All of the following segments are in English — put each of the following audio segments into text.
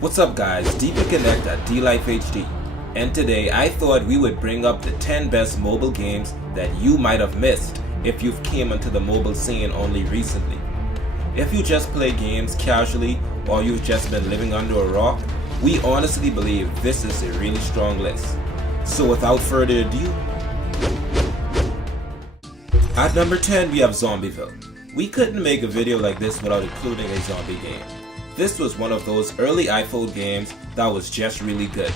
What's up guys, Deepak Connect at DLife HD, and today I thought we would bring up the 10 best mobile games that you might have missed if you've came onto the mobile scene only recently. If you just play games casually or you've just been living under a rock, we honestly believe this is a really strong list. So without further ado, at number 10 we have Zombieville. We couldn't make a video like this without including a zombie game. This was one of those early iPhone games that was just really good.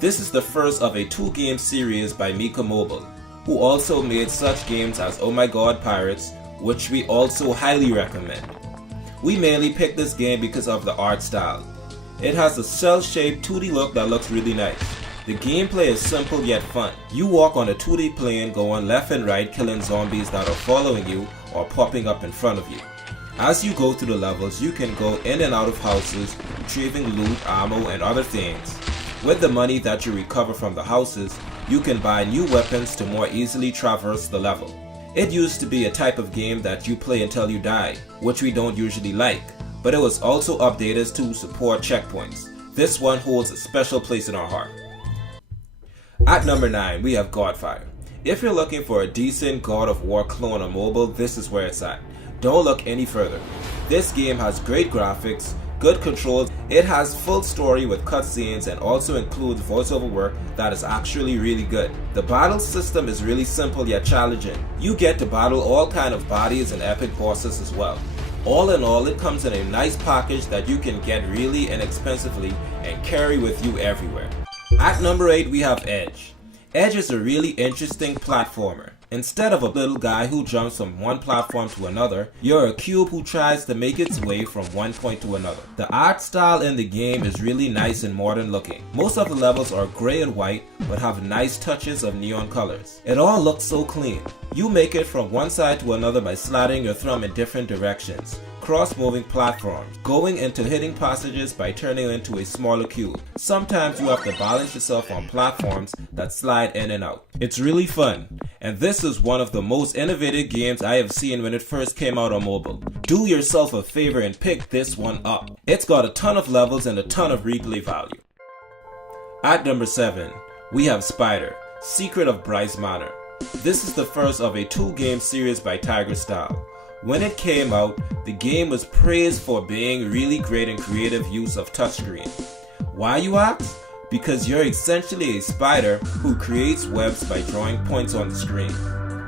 This is the first of a 2-game series by Mika Mobile, who also made such games as Oh My God Pirates, which we also highly recommend. We mainly picked this game because of the art style. It has a cell-shaped 2D look that looks really nice. The gameplay is simple yet fun. You walk on a 2D plane going left and right killing zombies that are following you or popping up in front of you. As you go through the levels, you can go in and out of houses, retrieving loot, ammo, and other things. With the money that you recover from the houses, you can buy new weapons to more easily traverse the level. It used to be a type of game that you play until you die, which we don't usually like, but it was also updated to support checkpoints. This one holds a special place in our heart. At number 9, we have Godfire. If you're looking for a decent God of War clone on mobile, this is where it's at. Don't look any further. This game has great graphics, good controls, it has full story with cutscenes and also includes voiceover work that is actually really good. The battle system is really simple yet challenging. You get to battle all kind of bodies and epic bosses as well. All in all, it comes in a nice package that you can get really inexpensively and carry with you everywhere. At number 8 we have Edge. Edge is a really interesting platformer. Instead of a little guy who jumps from one platform to another, you're a cube who tries to make its way from one point to another. The art style in the game is really nice and modern looking. Most of the levels are gray and white but have nice touches of neon colors. It all looks so clean. You make it from one side to another by sliding your thumb in different directions, cross-moving platforms, going into hidden passages by turning into a smaller cube. Sometimes you have to balance yourself on platforms that slide in and out. It's really fun, and this is one of the most innovative games I have seen when it first came out on mobile. Do yourself a favor and pick this one up. It's got a ton of levels and a ton of replay value. At number 7, we have Spider, Secret of Bryce Manor. This is the first of a 2-game series by Tiger Style. When it came out, the game was praised for being really great in creative use of touchscreen. Why, you ask? Because you're essentially a spider who creates webs by drawing points on the screen.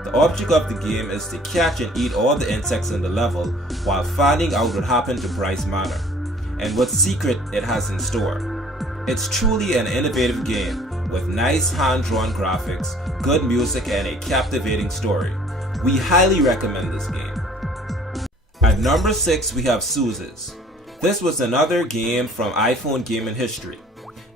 The object of the game is to catch and eat all the insects in the level while finding out what happened to Bryce Manor and what secret it has in store. It's truly an innovative game with nice hand-drawn graphics, good music, and a captivating story. We highly recommend this game. At number 6 we have Souzas. This was another game from iPhone gaming history.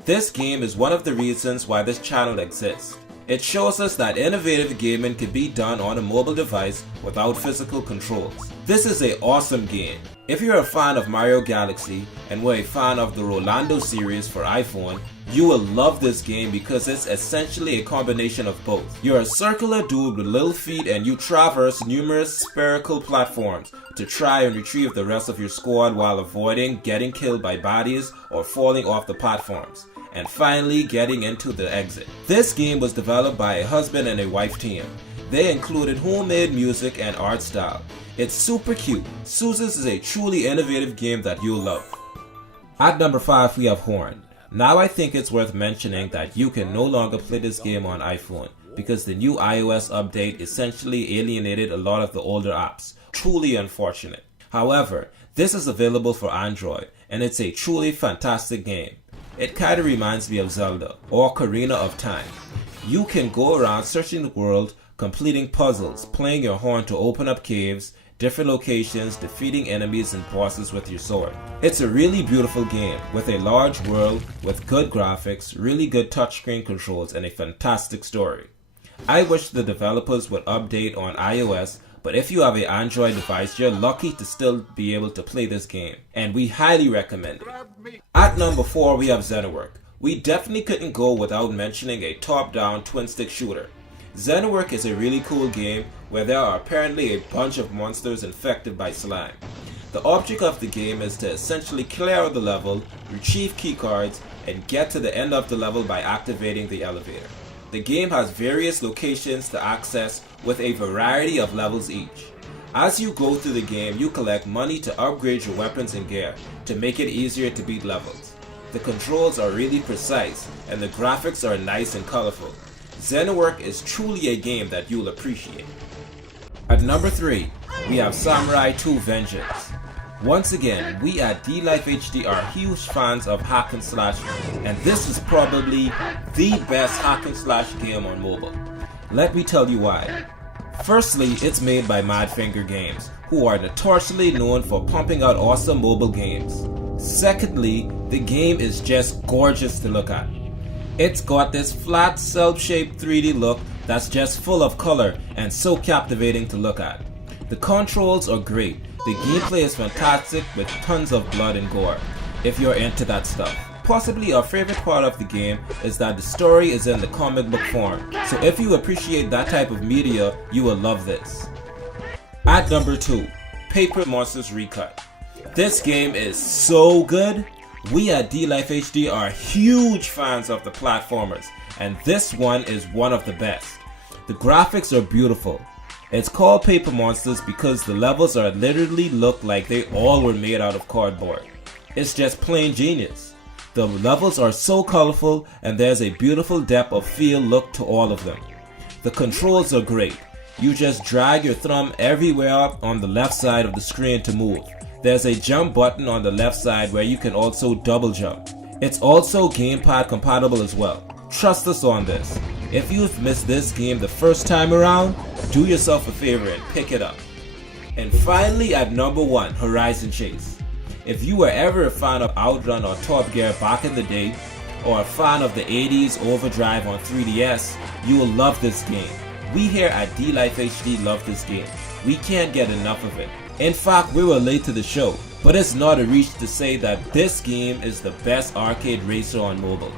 This game is one of the reasons why this channel exists. It shows us that innovative gaming can be done on a mobile device without physical controls. This is an awesome game. If you're a fan of Mario Galaxy and were a fan of the Rolando series for iPhone, you will love this game because it's essentially a combination of both. You're a circular dude with little feet and you traverse numerous spherical platforms to try and retrieve the rest of your squad while avoiding getting killed by bodies or falling off the platforms, and finally getting into the exit. This game was developed by a husband and a wife team. They included homemade music and art style. It's super cute. Souzas is a truly innovative game that you'll love. At number 5 we have Horn. Now I think it's worth mentioning that you can no longer play this game on iPhone because the new iOS update essentially alienated a lot of the older apps. Truly unfortunate. However, this is available for Android and it's a truly fantastic game. It kinda reminds me of Zelda or Ocarina of Time. You can go around searching the world, completing puzzles, playing your horn to open up caves, different locations, defeating enemies and bosses with your sword. It's a really beautiful game with a large world with good graphics, really good touchscreen controls, and a fantastic story. I wish the developers would update on iOS, but if you have an Android device, you're lucky to still be able to play this game, and we highly recommend it. At number 4 we have Xenowork. We definitely couldn't go without mentioning a top-down twin-stick shooter. Xenowork is a really cool game where there are apparently a bunch of monsters infected by slime. The object of the game is to essentially clear out the level, retrieve keycards, and get to the end of the level by activating the elevator. The game has various locations to access with a variety of levels each. As you go through the game, you collect money to upgrade your weapons and gear to make it easier to beat levels. The controls are really precise and the graphics are nice and colorful. Xenowork is truly a game that you'll appreciate. At number 3, we have Samurai 2 Vengeance. Once again, we at D-Life HD are huge fans of hack and slash, and this is probably the best hack and slash game on mobile. Let me tell you why. Firstly, it's made by Madfinger Games, who are notoriously known for pumping out awesome mobile games. Secondly, the game is just gorgeous to look at. It's got this flat, cell-shaped 3D look that's just full of color and so captivating to look at. The controls are great. The gameplay is fantastic with tons of blood and gore, if you're into that stuff. Possibly our favorite part of the game is that the story is in the comic book form, so if you appreciate that type of media, you will love this. At number 2, Paper Monsters Recut. This game is so good. We at D-Life HD are huge fans of the platformers, and this one is one of the best. The graphics are beautiful. It's called Paper Monsters because the levels are literally look like they all were made out of cardboard. It's just plain genius. The levels are so colorful and there's a beautiful depth of field look to all of them. The controls are great. You just drag your thumb everywhere on the left side of the screen to move. There's a jump button on the left side where you can also double jump. It's also gamepad compatible as well. Trust us on this. If you've missed this game the first time around, do yourself a favor and pick it up. And finally at number 1, Horizon Chase. If you were ever a fan of Outrun or Top Gear back in the day, or a fan of the 80s Overdrive on 3DS, you will love this game. We here at D-Life HD love this game. We can't get enough of it. In fact, we were late to the show, but it's not a reach to say that this game is the best arcade racer on mobile.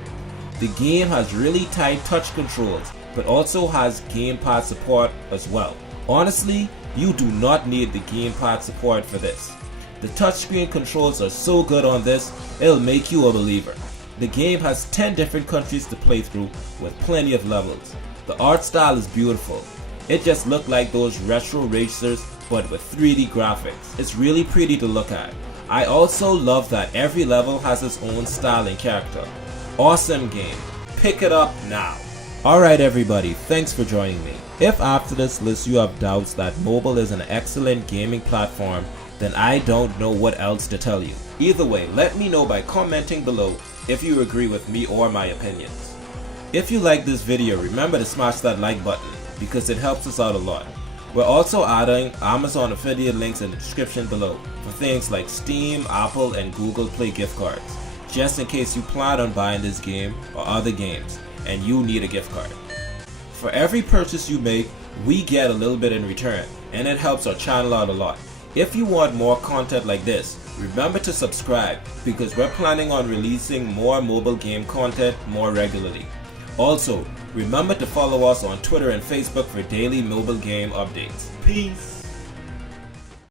The game has really tight touch controls, but also has gamepad support as well. Honestly, you do not need the gamepad support for this. The touchscreen controls are so good on this, it'll make you a believer. The game has 10 different countries to play through with plenty of levels. The art style is beautiful. It just looked like those retro racers but with 3D graphics. It's really pretty to look at. I also love that every level has its own style and character. Awesome game. Pick it up now. Alright everybody, thanks for joining me. If after this list you have doubts that mobile is an excellent gaming platform, then I don't know what else to tell you. Either way, let me know by commenting below if you agree with me or my opinions. If you like this video, remember to smash that like button because it helps us out a lot. We're also adding Amazon affiliate links in the description below for things like Steam, Apple, and Google Play gift cards, just in case you plan on buying this game or other games and you need a gift card. For every purchase you make, we get a little bit in return, and it helps our channel out a lot. If you want more content like this, remember to subscribe because we're planning on releasing more mobile game content more regularly. Also, remember to follow us on Twitter and Facebook for daily mobile game updates. Peace!